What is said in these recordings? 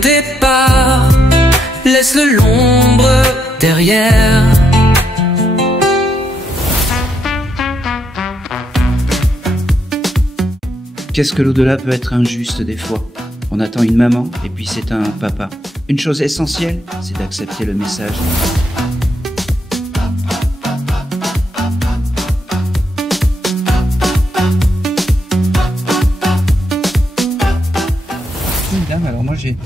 départ, laisse-le l'ombre derrière. Qu'est-ce que l'au-delà peut être injuste des fois? On attend une maman et puis c'est un papa. Une chose essentielle, c'est d'accepter le message. Une dame, alors moi j'ai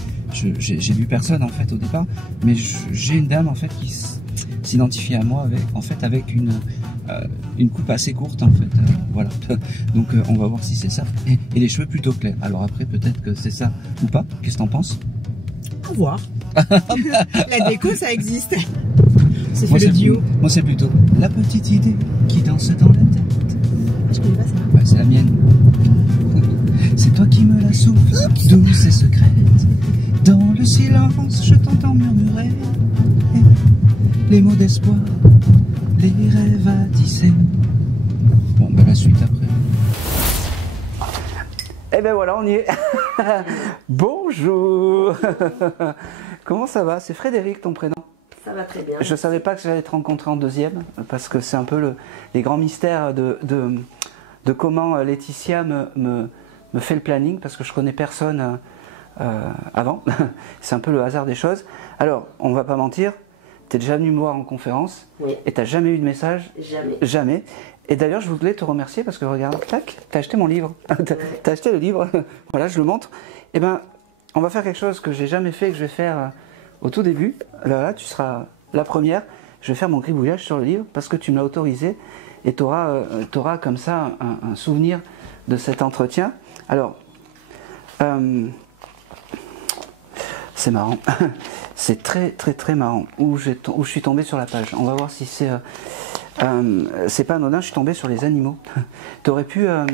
vu personne en fait au départ, mais j'ai une dame en fait qui s'identifie à moi avec une coupe assez courte en fait, voilà. Donc on va voir si c'est ça, et les cheveux plutôt clairs. Alors après peut-être que c'est ça ou pas. Qu'est-ce que t'en penses? Au revoir. La déco ça existe. C'est fait le duo. Moi c'est plutôt la petite idée qui danse dans la tête. Je connais pas ça. Ouais, c'est la mienne. C'est toi qui me la souffles, douce et secrète. Dans le silence, je t'entends murmurer les mots d'espoir, les rêves à tisser. Bon, ben la suite après. Eh ben voilà, on y est. Bonjour. Comment ça va? C'est Frédéric ton prénom? Ça va très bien. Je savais pas que j'allais te rencontrer en deuxième, parce que c'est un peu les grands mystères de comment Laetitia me fait le planning, parce que je connais personne avant. C'est un peu le hasard des choses. Alors, on va pas mentir, tu es déjà venu me voir en conférence, oui. Et tu n'as jamais eu de message? Jamais. Jamais. Et d'ailleurs, je voulais te remercier parce que regarde, tac, tu as acheté mon livre. Tu as acheté le livre, voilà, je le montre. Eh ben, on va faire quelque chose que j'ai jamais fait, que je vais faire au tout début. Alors là, tu seras la première. Je vais faire mon gribouillage sur le livre parce que tu me l'as autorisé, et tu auras comme ça un souvenir de cet entretien. Alors, c'est marrant, c'est très marrant où je suis tombé sur la page. On va voir si c'est pas anodin. Je suis tombé sur les animaux. Tu aurais pu, là,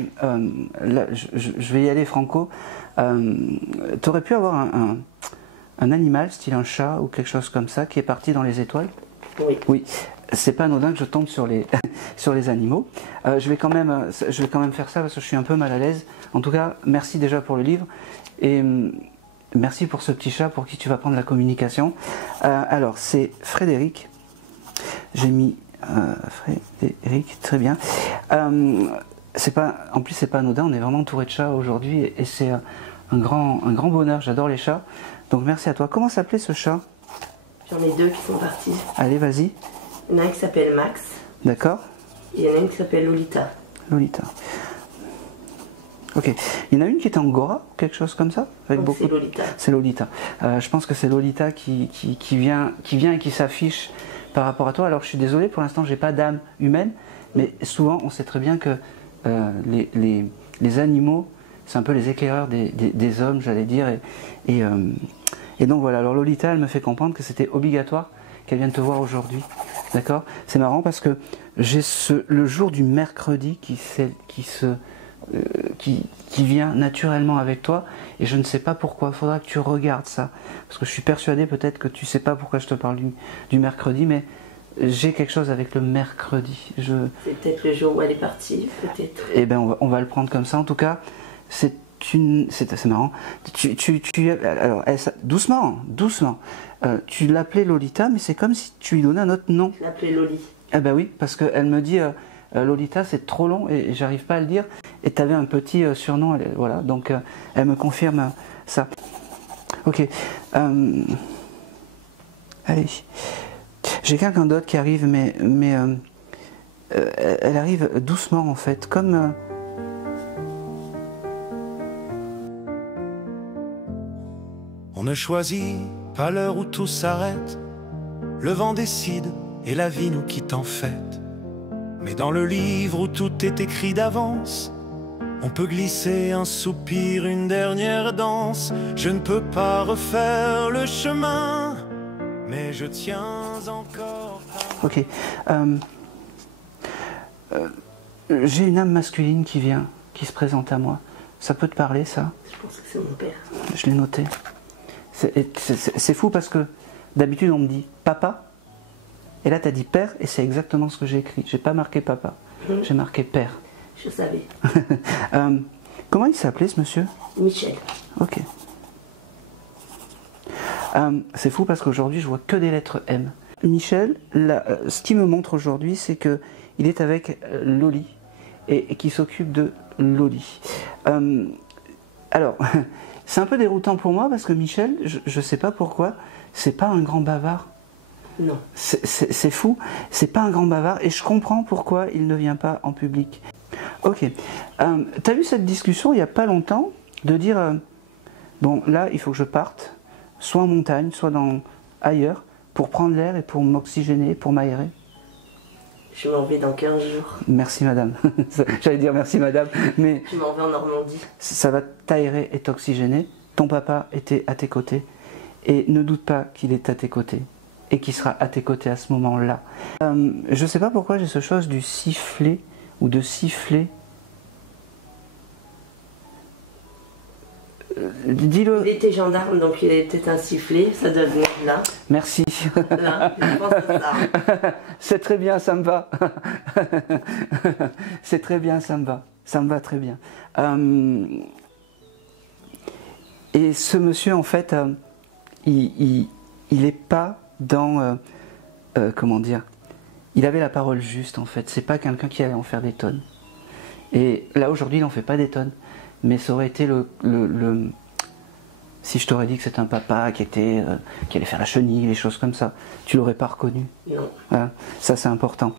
je vais y aller franco, tu aurais pu avoir un animal, style un chat ou quelque chose comme ça, qui est parti dans les étoiles. Oui. Oui. C'est pas anodin que je tombe sur les, sur les animaux. Je vais quand même faire ça parce que je suis un peu mal à l'aise. En tout cas, merci déjà pour le livre. Et merci pour ce petit chat pour qui tu vas prendre la communication. Alors, c'est Frédéric. J'ai mis Frédéric, très bien. En plus, c'est pas anodin, on est vraiment entouré de chats aujourd'hui. Et c'est un grand bonheur, j'adore les chats. Donc merci à toi. Comment s'appelait ce chat? J'en ai deux qui sont partis. Allez, vas-y. Il y en a un qui s'appelle Max. D'accord. Et il y en a une qui s'appelle Lolita. Lolita. Ok. Il y en a une qui était angora, quelque chose comme ça, avec beaucoup. C'est Lolita. C'est Lolita. Je pense que c'est Lolita qui vient et qui s'affiche par rapport à toi. Alors je suis désolé, pour l'instant j'ai pas d'âme humaine, mais souvent on sait très bien que les animaux, c'est un peu les éclaireurs des hommes, j'allais dire. Et donc voilà. Alors Lolita, elle me fait comprendre que c'était obligatoire qu'elle vienne te voir aujourd'hui. D'accord? C'est marrant parce que j'ai le jour du mercredi qui vient naturellement avec toi, et je ne sais pas pourquoi. Il faudra que tu regardes ça, parce que je suis persuadé peut-être que tu sais pas pourquoi je te parle du mercredi, mais j'ai quelque chose avec le mercredi. C'est peut-être le jour où elle est partie, peut-être. Eh ben on va le prendre comme ça. En tout cas, c'est marrant. Alors, doucement. Tu l'appelais Lolita, mais c'est comme si tu lui donnais un autre nom. Je l'appelais Loli. Eh ben oui, parce qu'elle me dit Lolita, c'est trop long et j'arrive pas à le dire. Et tu avais un petit surnom, voilà. Donc elle me confirme ça. Ok. Allez. J'ai quelqu'un d'autre qui arrive, mais elle arrive doucement en fait, comme. On ne choisit pas l'heure où tout s'arrête. Le vent décide et la vie nous quitte en fait. Mais dans le livre où tout est écrit d'avance, on peut glisser un soupir, une dernière danse. Je ne peux pas refaire le chemin, mais je tiens encore. Ok. J'ai une âme masculine qui se présente à moi. Ça peut te parler, ça? Je pense que c'est mon père. Je l'ai noté. C'est fou parce que d'habitude on me dit papa, et là tu as dit père, et c'est exactement ce que j'ai écrit. J'ai pas marqué papa, j'ai marqué père. Je savais. Comment il s'appelait ce monsieur? Michel. Ok. C'est fou parce qu'aujourd'hui je vois que des lettres M. Michel, ce qu'il me montre aujourd'hui, c'est que il est avec Loli et qui s'occupe de Loli. Alors, c'est un peu déroutant pour moi parce que Michel, je ne sais pas pourquoi, c'est pas un grand bavard. Non. C'est fou, c'est pas un grand bavard et je comprends pourquoi il ne vient pas en public. Ok, t'as vu cette discussion il n'y a pas longtemps de dire bon là il faut que je parte, soit en montagne, soit ailleurs, pour prendre l'air et pour m'oxygéner, pour m'aérer. Je m'en vais dans 15 jours. Merci madame, j'allais dire merci madame, mais Je m'en vais en Normandie. ça va t'aérer et t'oxygéner. Ton papa était à tes côtés et ne doute pas qu'il est à tes côtés et qu'il sera à tes côtés à ce moment-là. Je sais pas pourquoi j'ai ce chose du sifflet ou de siffler. Dis-le. Il était gendarme, donc il avait peut-être un sifflet, ça doit venir là. Merci. Là, je pense à ça. C'est très bien, ça me va. C'est très bien, ça me va. Ça me va très bien. Et ce monsieur, en fait, il n'est pas dans... comment dire? Il avait la parole juste, en fait. C'est pas quelqu'un qui allait en faire des tonnes. Et là, aujourd'hui, il n'en fait pas des tonnes. Mais ça aurait été si je t'aurais dit que c'était un papa qui allait faire la chenille, les choses comme ça, tu l'aurais pas reconnu. Non. Voilà. Ça, c'est important.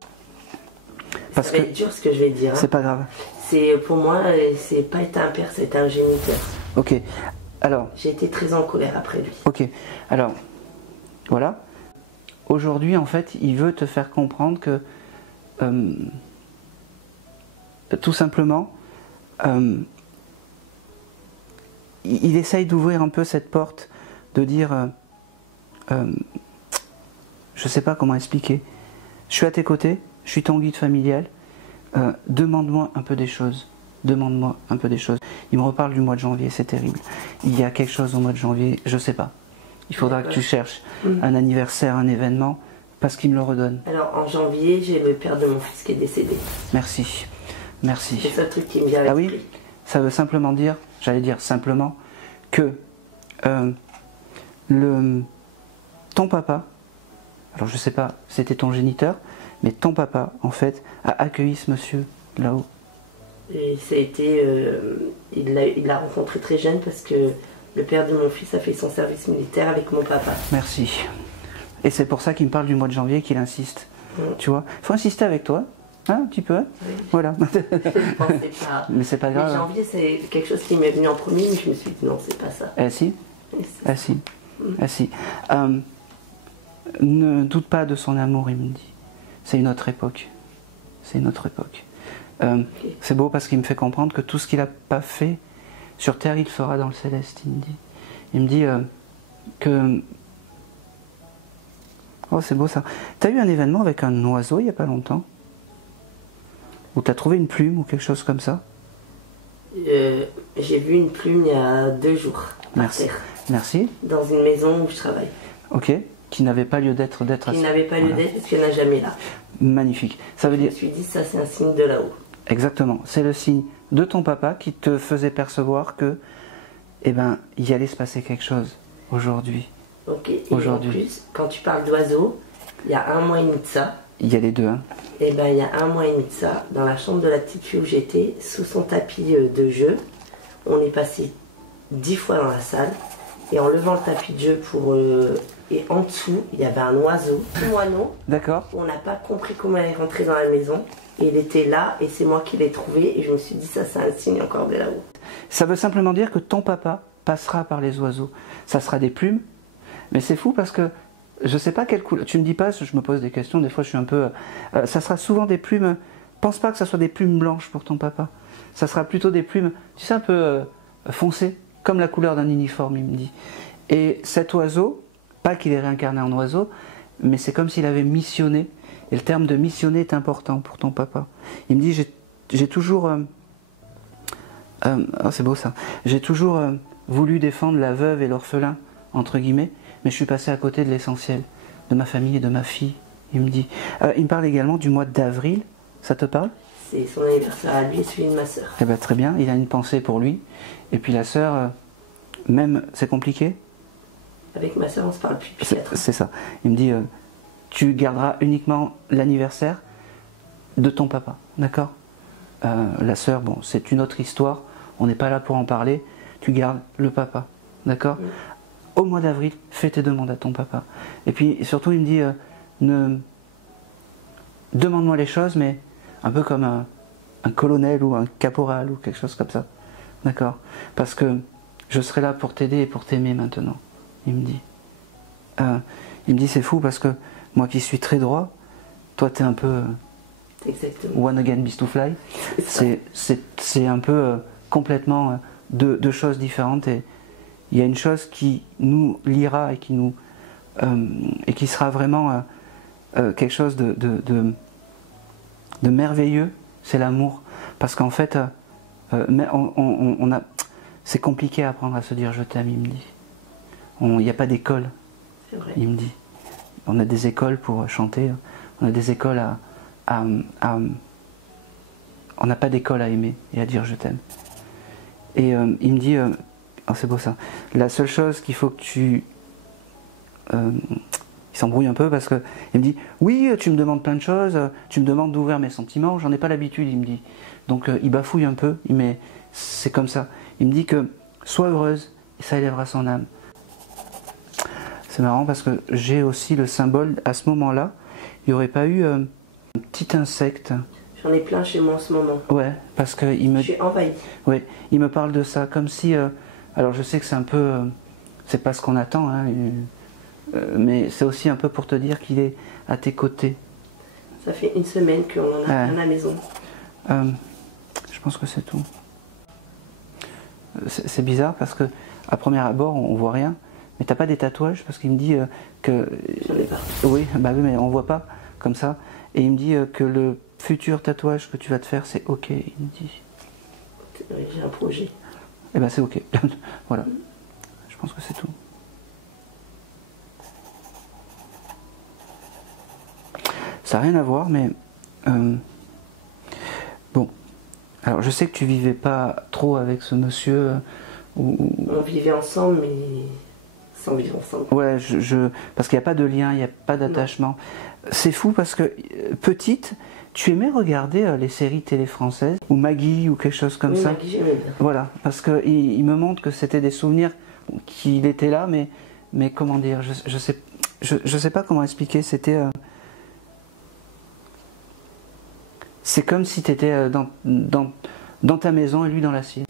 Parce Ça va être dur ce que je vais dire. c'est pas grave. Pour moi, c'est pas être un père, c'est un géniteur. Ok. Alors. J'ai été très en colère après lui. Ok. Alors. Voilà. Aujourd'hui, en fait, il veut te faire comprendre que tout simplement, il essaye d'ouvrir un peu cette porte, de dire, je sais pas comment expliquer, je suis à tes côtés, je suis ton guide familial, demande-moi un peu des choses, demande-moi un peu des choses. Il me reparle du mois de janvier, c'est terrible. Il y a quelque chose au mois de janvier, je sais pas. Il faudra que tu cherches un anniversaire, un événement, parce qu'il me le redonne. Alors en janvier, j'ai le père de mon fils qui est décédé. Merci, merci. C'est ça le truc qui me vient à l'esprit. Ah oui, ça veut simplement dire, j'allais dire simplement, que ton papa, alors je sais pas, c'était ton géniteur, mais ton papa, en fait, a accueilli ce monsieur là-haut. Et ça a été, il l'a rencontré très jeune parce que le père de mon fils a fait son service militaire avec mon papa. Merci. Et c'est pour ça qu'il me parle du mois de janvier, qu'il insiste. Tu vois, il faut insister avec toi. Hein, un petit peu, Oui. voilà. Je pensais pas. Mais c'est pas Mais grave. janvier, c'est quelque chose qui m'est venu en premier, mais je me suis dit non, c'est pas ça. Eh si, Et c'est- eh si, eh si. Ne doute pas de son amour, il me dit. C'est une autre époque. C'est une autre époque. C'est beau parce qu'il me fait comprendre que tout ce qu'il n'a pas fait sur terre, il le fera dans le céleste, il me dit. Il me dit que... Oh, c'est beau ça. T'as eu un événement avec un oiseau il n'y a pas longtemps? Ou t'as trouvé une plume ou quelque chose comme ça? J'ai vu une plume il y a 2 jours, par Merci. terre, Merci. dans une maison où je travaille. Ok. Qui n'avait pas lieu d'être Qui n'avait pas lieu Voilà. d'être parce qu'il n'y en a jamais là. Magnifique. Ça veut Je me dire... suis dit, ça c'est un signe de là-haut. Exactement. C'est le signe de ton papa qui te faisait percevoir que, eh ben, il allait se passer quelque chose aujourd'hui. Ok. Et en Aujourd'hui. plus, quand tu parles d'oiseaux, il y a 1 mois et demi de ça, Il y a les deux, hein. et ben il y a 1 mois et demi de ça, dans la chambre de la petite fille où j'étais, sous son tapis de jeu, on est passé 10 fois dans la salle, et en levant le tapis de jeu et en dessous, il y avait un oiseau, un moineau. D'accord. On n'a pas compris comment elle est rentrée dans la maison. Et il était là et c'est moi qui l'ai trouvé. Et je me suis dit, ça c'est un signe encore de là-haut. Ça veut simplement dire que ton papa passera par les oiseaux. Ça sera des plumes. Mais c'est fou parce que je sais pas quelle couleur. Tu me dis pas, je me pose des questions. Des fois, je suis un peu. Ça sera souvent des plumes. Pense pas que ça soit des plumes blanches pour ton papa. Ça sera plutôt des plumes, tu sais, un peu foncées, comme la couleur d'un uniforme, il me dit. Et cet oiseau, pas qu'il est réincarné en oiseau, mais c'est comme s'il avait missionné. Et le terme de missionner est important pour ton papa. Il me dit, j'ai toujours... oh, c'est beau ça. J'ai toujours voulu défendre la veuve et l'orphelin, entre guillemets, mais je suis passé à côté de l'essentiel, de ma famille et de ma fille, il me dit. Il me parle également du mois d'avril, ça te parle? C'est son anniversaire à lui et celui de ma soeur. Eh bien très bien, il a une pensée pour lui. Et puis la sœur, même, c'est compliqué? Avec ma soeur, on se parle plus depuis 4 ans. C'est ça. Il me dit, tu garderas uniquement l'anniversaire de ton papa, d'accord? La sœur, bon, c'est une autre histoire, on n'est pas là pour en parler, tu gardes le papa, d'accord? Au mois d'avril, fais tes demandes à ton papa. Et puis surtout, il me dit, demande-moi les choses, mais un peu comme un colonel ou un caporal ou quelque chose comme ça, d'accord? Parce que je serai là pour t'aider et pour t'aimer maintenant, il me dit. Il me dit, c'est fou parce que moi qui suis très droit, toi t'es un peu Exactement. one again beast to fly. C'est un peu complètement deux choses différentes, et il y a une chose qui nous liera et qui nous et qui sera vraiment quelque chose de merveilleux, c'est l'amour. Parce qu'en fait, c'est compliqué à apprendre à se dire je t'aime, il me dit. Il n'y a pas d'école, il me dit. On a des écoles pour chanter, on a des écoles on n'a pas d'école à aimer et à dire je t'aime. Et il me dit, oh, c'est beau ça, la seule chose qu'il faut que tu... il s'embrouille un peu parce que il me dit, oui, tu me demandes plein de choses, tu me demandes d'ouvrir mes sentiments, j'en ai pas l'habitude, il me dit. Donc il bafouille un peu, mais c'est comme ça. Il me dit que sois heureuse et ça élèvera son âme. C'est marrant parce que j'ai aussi le symbole, à ce moment-là, il n'y aurait pas eu un petit insecte. J'en ai plein chez moi en ce moment. Ouais, parce que il me... Je suis envahie. Ouais, il me parle de ça, comme si... alors je sais que c'est un peu... c'est pas ce qu'on attend, hein, mais c'est aussi un peu pour te dire qu'il est à tes côtés. Ça fait une semaine qu'on en a plein à la maison. Je pense que c'est tout. C'est bizarre parce que à premier abord on voit rien, mais t'as pas des tatouages parce qu'il me dit que... J'en ai pas. Oui, bah oui, mais on voit pas comme ça. Et il me dit que le futur tatouage que tu vas te faire, c'est ok, il me dit. Oui, j'ai un projet. Eh ben c'est ok. Voilà. Je pense que c'est tout. Ça n'a rien à voir, mais... bon. Alors je sais que tu vivais pas trop avec ce monsieur... On vivait ensemble, mais sans vivre ensemble. Ouais, parce qu'il n'y a pas de lien, il n'y a pas d'attachement. C'est fou parce que, petite, tu aimais regarder les séries télé françaises, ou Maggie, ou quelque chose comme oui, ça. Maggie, j'aimais bien. Voilà, parce qu'il me montre que c'était des souvenirs, qu'il était là, mais comment dire, je sais pas comment expliquer, c'était... c'est comme si tu étais dans ta maison et lui dans la sienne.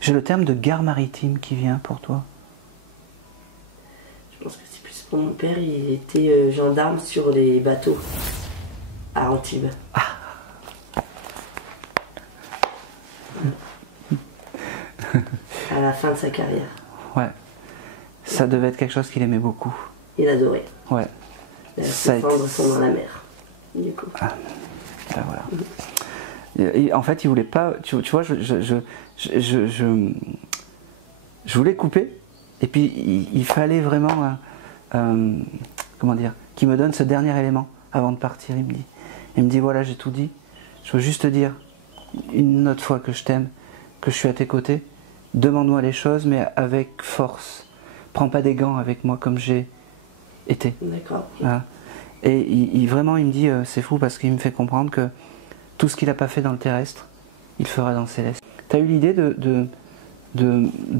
J'ai le terme de gare maritime qui vient pour toi. Je pense que c'est plus pour mon père, il était gendarme sur les bateaux à Antibes. À la fin de sa carrière. Ouais. Ça devait être quelque chose qu'il aimait beaucoup. Il adorait. Ouais. Ses cendres sont dans la mer. Du coup. Ben voilà. Et en fait, il voulait pas. Tu vois, je voulais couper. Et puis, il fallait vraiment. Comment dire, qu'il me donne ce dernier élément avant de partir. Il me dit voilà, j'ai tout dit. Je veux juste te dire une autre fois que je t'aime, que je suis à tes côtés. Demande-moi les choses, mais avec force. Prends pas des gants avec moi comme j'ai été. D'accord. Voilà. Et vraiment, il me dit, c'est fou parce qu'il me fait comprendre que tout ce qu'il n'a pas fait dans le terrestre, il fera dans le céleste. Tu as eu l'idée de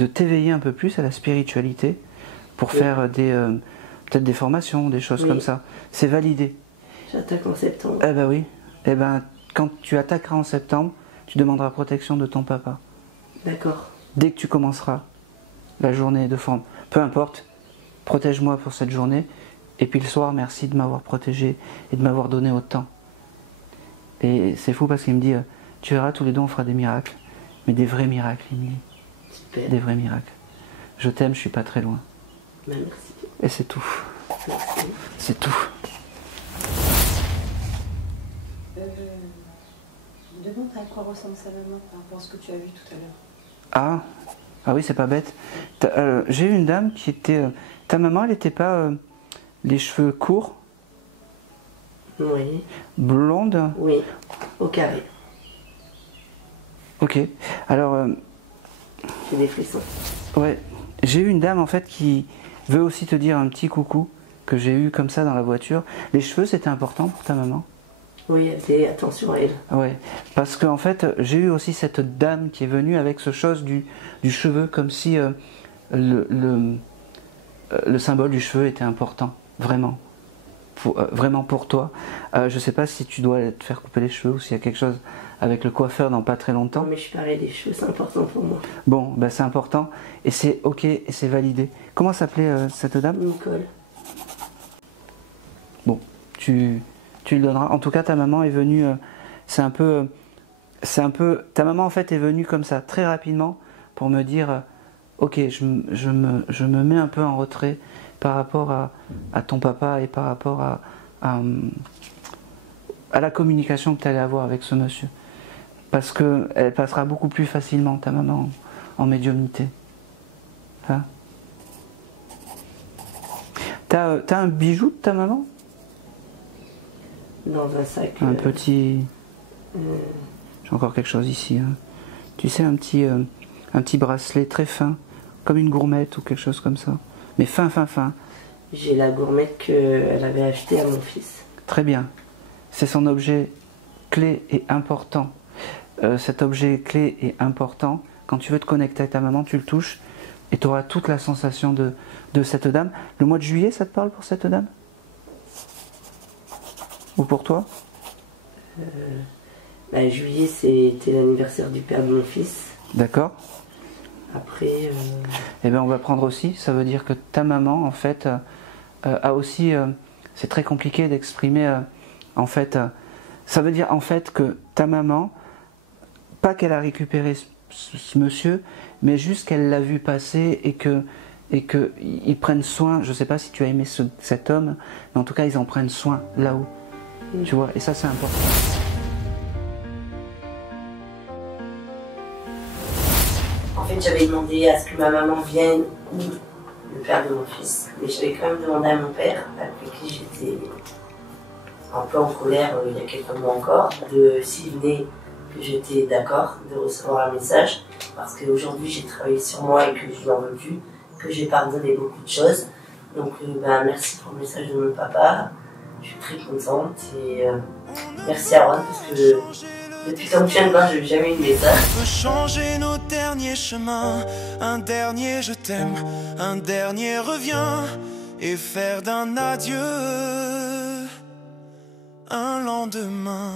t'éveiller un peu plus à la spiritualité pour faire peut-être des formations, des choses comme ça. C'est validé. J'attaque en septembre. Eh ben oui. Eh ben, quand tu attaqueras en septembre, tu demanderas protection de ton papa. D'accord. Dès que tu commenceras la journée de forme, peu importe, protège-moi pour cette journée. Et puis le soir, merci de m'avoir protégé et de m'avoir donné autant. Et c'est fou parce qu'il me dit, tu verras, tous les deux on fera des miracles. Mais des vrais miracles, il me dit. Super. Des vrais miracles. Je t'aime, je suis pas très loin. Ben, merci. Et c'est tout. Merci. C'est tout. Je me demande à quoi ressemble sa maman par rapport à ce que tu as vu tout à l'heure. Ah oui, c'est pas bête. J'ai eu une dame qui était... ta maman, elle n'était pas... les cheveux courts, Oui. blonde. Oui. Au carré. Ok. Alors, J'ai des frissons. ouais, j'ai eu une dame en fait qui veut aussi te dire un petit coucou que j'ai eu comme ça dans la voiture. Les cheveux, c'était important pour ta maman? Oui, elle faisait attention à elle. Ouais, parce qu'en fait, j'ai eu aussi cette dame qui est venue avec ce chose du cheveu, comme si le symbole du cheveu était important, vraiment. Vraiment pour toi. Je sais pas si tu dois te faire couper les cheveux ou s'il y a quelque chose avec le coiffeur dans pas très longtemps. Non, mais je suis pareil, les cheveux, c'est important pour moi. Bon, ben c'est important et c'est ok et c'est validé. Comment s'appelait cette dame? Nicole. Bon, tu le donneras. En tout cas, ta maman est venue. C'est un peu. Ta maman en fait est venue comme ça très rapidement pour me dire, ok, je me mets un peu en retrait par rapport à ton papa et par rapport à la communication que tu allais avoir avec ce monsieur. Parce qu'elle passera beaucoup plus facilement, ta maman, en médiumnité. Hein? T'as un bijou de ta maman? Dans un sac. Un petit... J'ai encore quelque chose ici. Hein. Tu sais, un petit bracelet très fin, comme une gourmette ou quelque chose comme ça. Mais fin. J'ai la gourmette qu'elle avait achetée à mon fils. Très bien. C'est son objet clé et important. Cet objet clé et important, quand tu veux te connecter à ta maman, tu le touches et tu auras toute la sensation de cette dame. Le mois de juillet, ça te parle pour cette dame? Ou pour toi? Juillet, c'était l'anniversaire du père de mon fils. D'accord. Après... Eh bien, on va prendre aussi, ça veut dire que ta maman, en fait, a aussi... c'est très compliqué d'exprimer, en fait... ça veut dire, en fait, que ta maman, pas qu'elle a récupéré ce monsieur, mais juste qu'elle l'a vu passer et qu'ils prennent soin, je ne sais pas si tu as aimé cet homme, mais en tout cas, ils en prennent soin là-haut. Tu vois, et ça, c'est important. En fait, j'avais demandé à ce que ma maman vienne, ou le père de mon fils, mais j'avais quand même demandé à mon père, avec qui j'étais un peu en colère il y a quelques mois encore, de s'il venait, que j'étais d'accord de recevoir un message, parce qu'aujourd'hui j'ai travaillé sur moi et que je n'en veux plus, que j'ai pardonné beaucoup de choses. Donc merci pour le message de mon papa, je suis très contente et merci Aaron, parce que depuis tant que je viens de voir, je n'ai jamais eu de message. On peut changer nos derniers chemins, un dernier je t'aime, un dernier reviens, et faire d'un adieu un lendemain.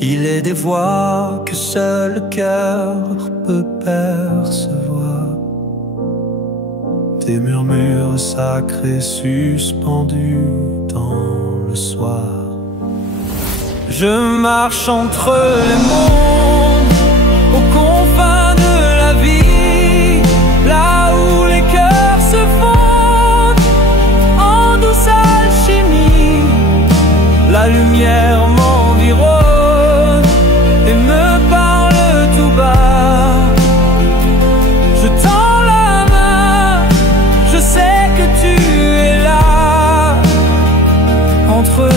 Il est des voix que seul le cœur peut percevoir, des murmures sacrés suspendus dans le soir. Je marche entre les mondes, aux confins de la vie, là où les cœurs se fondent en douce alchimie. La lumière m'environne et me parle tout bas. Je tends la main, je sais que tu es là, entre